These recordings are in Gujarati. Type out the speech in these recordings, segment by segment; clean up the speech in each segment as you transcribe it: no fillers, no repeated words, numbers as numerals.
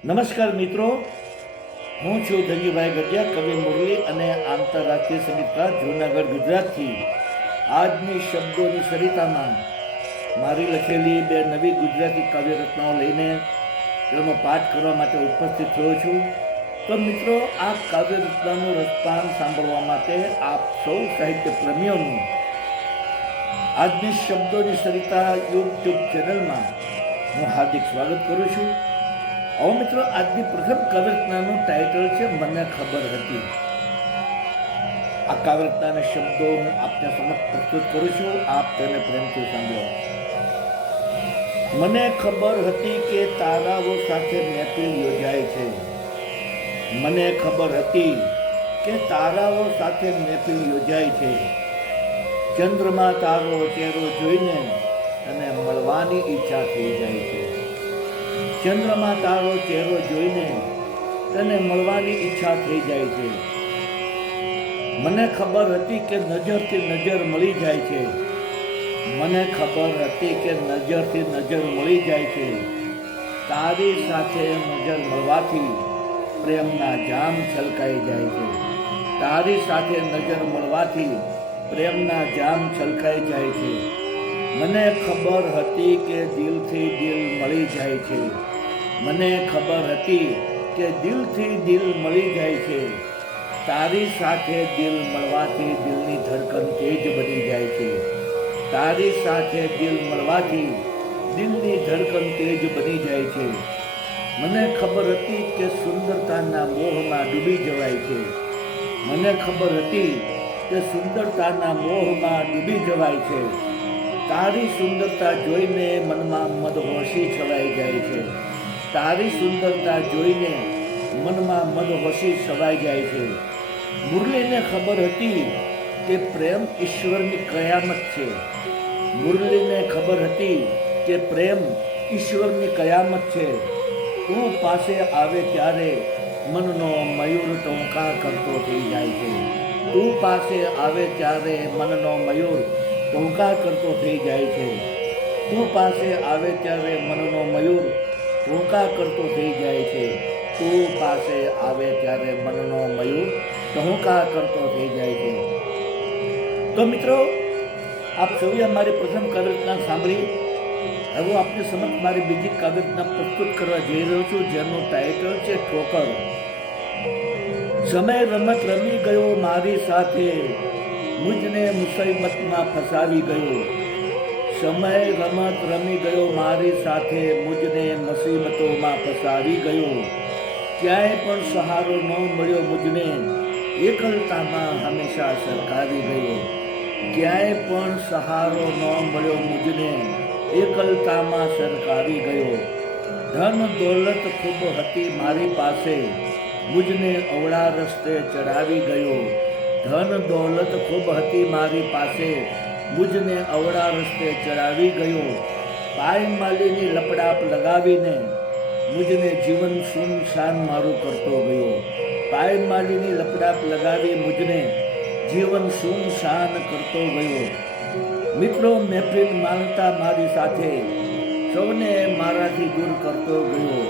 નમસ્કાર મિત્રો, હું છું ધનજીભાઈ ગઢિયા, કવિ મુરલી અને આંતરરાષ્ટ્રીય સંગીતકાર જૂનાગઢ ગુજરાતથી. આજની શબ્દોની સરિતામાં મારી લખેલી બે નવી ગુજરાતી કાવ્યરચનાઓ લઈને તેનો પાઠ કરવા માટે ઉપસ્થિત થયો છું. તો મિત્રો, આ કાવ્યરચનાનું રસપાન સાંભળવા માટે આપ સૌ સાહિત્ય પ્રેમીઓનું આજની શબ્દોની સરિતા યુટ્યુબ ચેનલમાં હું હાર્દિક સ્વાગત કરું છું. હવે મિત્રો, આજની પ્રથમ કાવ્યરચનાનું ટાઇટલ છે મને ખબર હતી. આ કાવ્યરચનાના શબ્દો હું આપને સમક્ષ પ્રસ્તુત કરું છું, આપ તેને પ્રેમથી સાંભળો. મને ખબર હતી કે તારાઓ સાથે મહેફિલ યોજાય છે. મને ખબર હતી કે તારાઓ સાથે મહેફિલ યોજાય છે. ચંદ્રમાં તારો ચહેરો જોઈને અને મળવાની ઈચ્છા થઈ જાય છે. ચંદ્રમાં તારો ચહેરો જોઈને તને મળવાની ઈચ્છા થઈ જાય છે. મને ખબર હતી કે નજરથી નજર મળી જાય છે. મને ખબર હતી કે નજરથી નજર મળી જાય છે. તારી સાથે નજર મળવાથી પ્રેમના જામ છલકાઈ જાય છે. તારી સાથે નજર મળવાથી પ્રેમના જામ છલકાઈ જાય છે. મને ખબર હતી કે દિલથી દિલ મળી જાય છે. મને ખબર હતી કે દિલથી દિલ મળી જાય છે. તારી સાથે દિલ મળવાથી દિલની ધડકન તેજ બની જાય છે. તારી સાથે દિલ મળવાથી દિલની ધડકન તેજ બની જાય છે. મને ખબર હતી કે સુંદરતાના મોહમાં ડૂબી જવાય છે. મને ખબર હતી કે સુંદરતાના મોહમાં ડૂબી જવાય છે. તારી સુંદરતા જોઈને મનમાં મદહોશી છવાઈ જાય છે. તારી સુંદરતા જોઈને મનમાં મદહોશી છવાઈ જાય છે. મુરલીને ખબર હતી કે પ્રેમ ઈશ્વરની કયામત છે. મુરલીને ખબર હતી કે પ્રેમ ઈશ્વરની કયામત છે. તું પાસે આવે ત્યારે મનનો મયુર ટોંકા કરતો થઈ જાય છે. તું પાસે આવે ત્યારે મનનો મયુર ટોંકા કરતો થઈ જાય છે. તું પાસે આવે ત્યારે મનનો મયુર ટોંકા કરતો થઈ જાય છે. તું પાસે આવે ત્યારે મનનો મયુર ટોંકા કરતો થઈ જાય છે. તો મિત્રો, આપ સૌએ મારી પ્રથમ કાવ્યરચના સાંભળી. હવે આપની સમક્ષ મારી બીજી કાવ્યરચના પ્રસ્તુત કરવા જઈ રહ્યો છું, જેનું ટાઇટલ છે ઠોકર. સમય રમત રમી ગયો મારી સાથે, મુજને મુસીબતમાં ફસાવી ગયો. સમય રમત રમી ગયો મારી સાથે, મુજને મુસીબતોમાં ફસાવી ગયો. ક્યાંય પણ સહારો ન મળ્યો મુજને, એકલતામાં હંમેશા સરકાવી ગયો. ક્યાંય પણ સહારો ન મળ્યો મુજને, એકલતામાં સરકાવી ગયો. ધન દોલત ખૂબ હતી મારી પાસે, મુજને અવળા રસ્તે ચડાવી ગયો. ધન દોલત ખૂબ હતી મારી પાસે, મુજને અવળા રસ્તે ચડાવી ગયો. પાયમાલીની લપડાપ લગાવીને મુજને જીવન સુનસાન મારું કરતો ગયો. પાયમાલીની લપડાપ લગાવી મુજને જીવન સુનસાન કરતો ગયો. મિત્રો, મહેફિલ માણતા મારી સાથે સૌને મારાથી દૂર કરતો ગયો.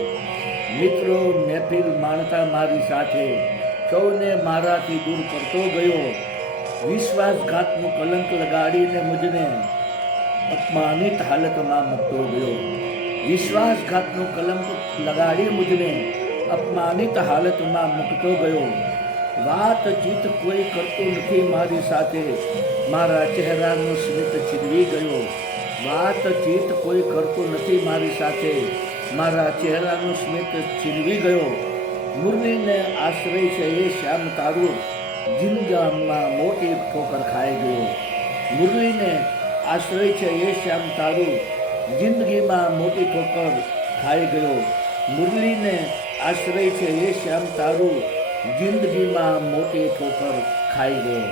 મિત્રો, મહેફિલ માણતા મારી સાથે સૌને મારાથી દૂર કરતો ગયો. વિશ્વાસઘાતનું કલંક લગાડીને મુજને અપમાનિત હાલતમાં મૂકતો ગયો. વિશ્વાસઘાતનું કલંક લગાડી મુજને અપમાનિત હાલતમાં મૂકતો ગયો. વાતચીત કોઈ કરતું નથી મારી સાથે, મારા ચહેરાનું સ્મિત છીનવી ગયો. વાતચીત કોઈ કરતું નથી મારી સાથે, મારા ચહેરાનું સ્મિત છીનવી ગયો. મુરલીને આશ્રય છે એ શ્યામ તારું, જિંદગીમાં મોટી ઠોકર ખાઈ ગયો. મુરલીને આશ્રય છે એ શ્યામ તારું, જિંદગીમાં મોટી ઠોકર ખાઈ ગયો. મુરલીને આશ્રય છે એ શ્યામ તારું, જિંદગીમાં મોટી ઠોકર ખાઈ ગયો.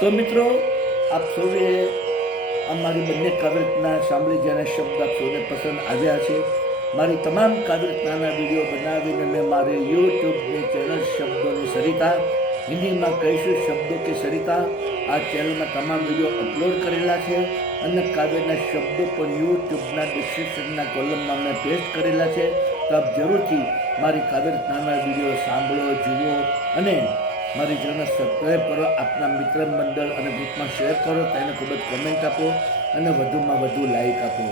તો મિત્રો, આપ સૌએ અમારી બંને કાવ્યરચના સાંભળી, જેના શબ્દ આપ સૌને પસંદ આવ્યા છે. મારી તમામ કાવ્યરચનાના વિડીયો બનાવીને મેં મારી યુટ્યુબની ચેનલ શબ્દોની સરિતા, હિન્દીમાં કહીશું શબ્દો કે સરિતા, આ ચેનલમાં તમામ વિડીયો અપલોડ કરેલા છે. અને કાવ્યના શબ્દો પણ યુટ્યુબના ડિસ્ક્રિપ્શનના કોલમમાં મેં પેસ્ટ કરેલા છે. તો આપ જરૂરથી મારી કાવ્ય રચનાના વિડીયો સાંભળો, જુઓ અને મારી ચેનલ સબસ્ક્રાઈબ કરો, આપના મિત્ર મંડળ અને ગ્રુપમાં શેર કરો, તેને ખૂબ જ કોમેન્ટ આપો અને વધુમાં વધુ લાઈક આપો.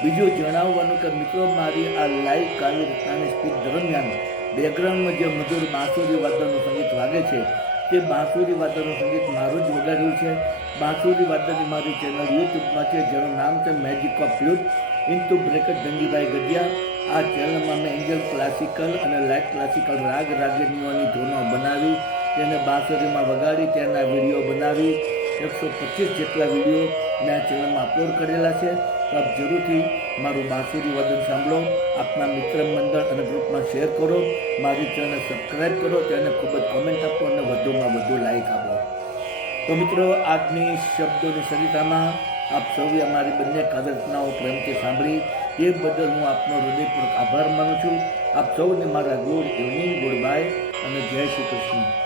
બીજું જણાવવાનું કે મિત્રો, મારી આ લાઈવ કાવ્ય રચનાની સ્પીચ દરમિયાન બેકગ્રાઉન્ડમાં જે મધુર બાંસુરી વાદળનું સંગીત વાગે છે તે બાંસુરી વાદળનું સંગીત મારું જ વગાડ્યું છે. બાંસુરી વાદળની મારી ચેનલ યુટ્યુબમાં છે, જેનું નામ છે magic of flute into bracket Dhanjibhai Gadhiya. આ ચેનલમાં મેં એન્જલ ક્લાસિકલ અને લાઇટ ક્લાસિકલ રાગ રાગિણીઓની ધૂનો બનાવી તેને બાંસુરીમાં વગાડી તેના વિડીયો બનાવી 125 જેટલા વિડીયો મેં આ ચેનલમાં અપલોડ કરેલા છે. તો આપ જરૂરથી મારું બાંસુરી વાદન સાંભળો, આપના મિત્ર મંડળ અને ગ્રુપમાં શેર કરો, મારી ચેનલ સબસ્ક્રાઈબ કરો, તેને ખૂબ જ કોમેન્ટ આપો અને વધુમાં વધુ લાઈક આપો. તો મિત્રો, આજની શબ્દોની સરિતામાં આપ સૌએ અમારી બંને કાવ્ય રચનાઓ પ્રેમથી સાંભળી એ બદલ હું આપનો હૃદયપૂર્વક આભાર માનું છું. આપ સૌને મારા ગુડ ઇવનિંગ, ગુડ બાય અને જય શ્રી કૃષ્ણ.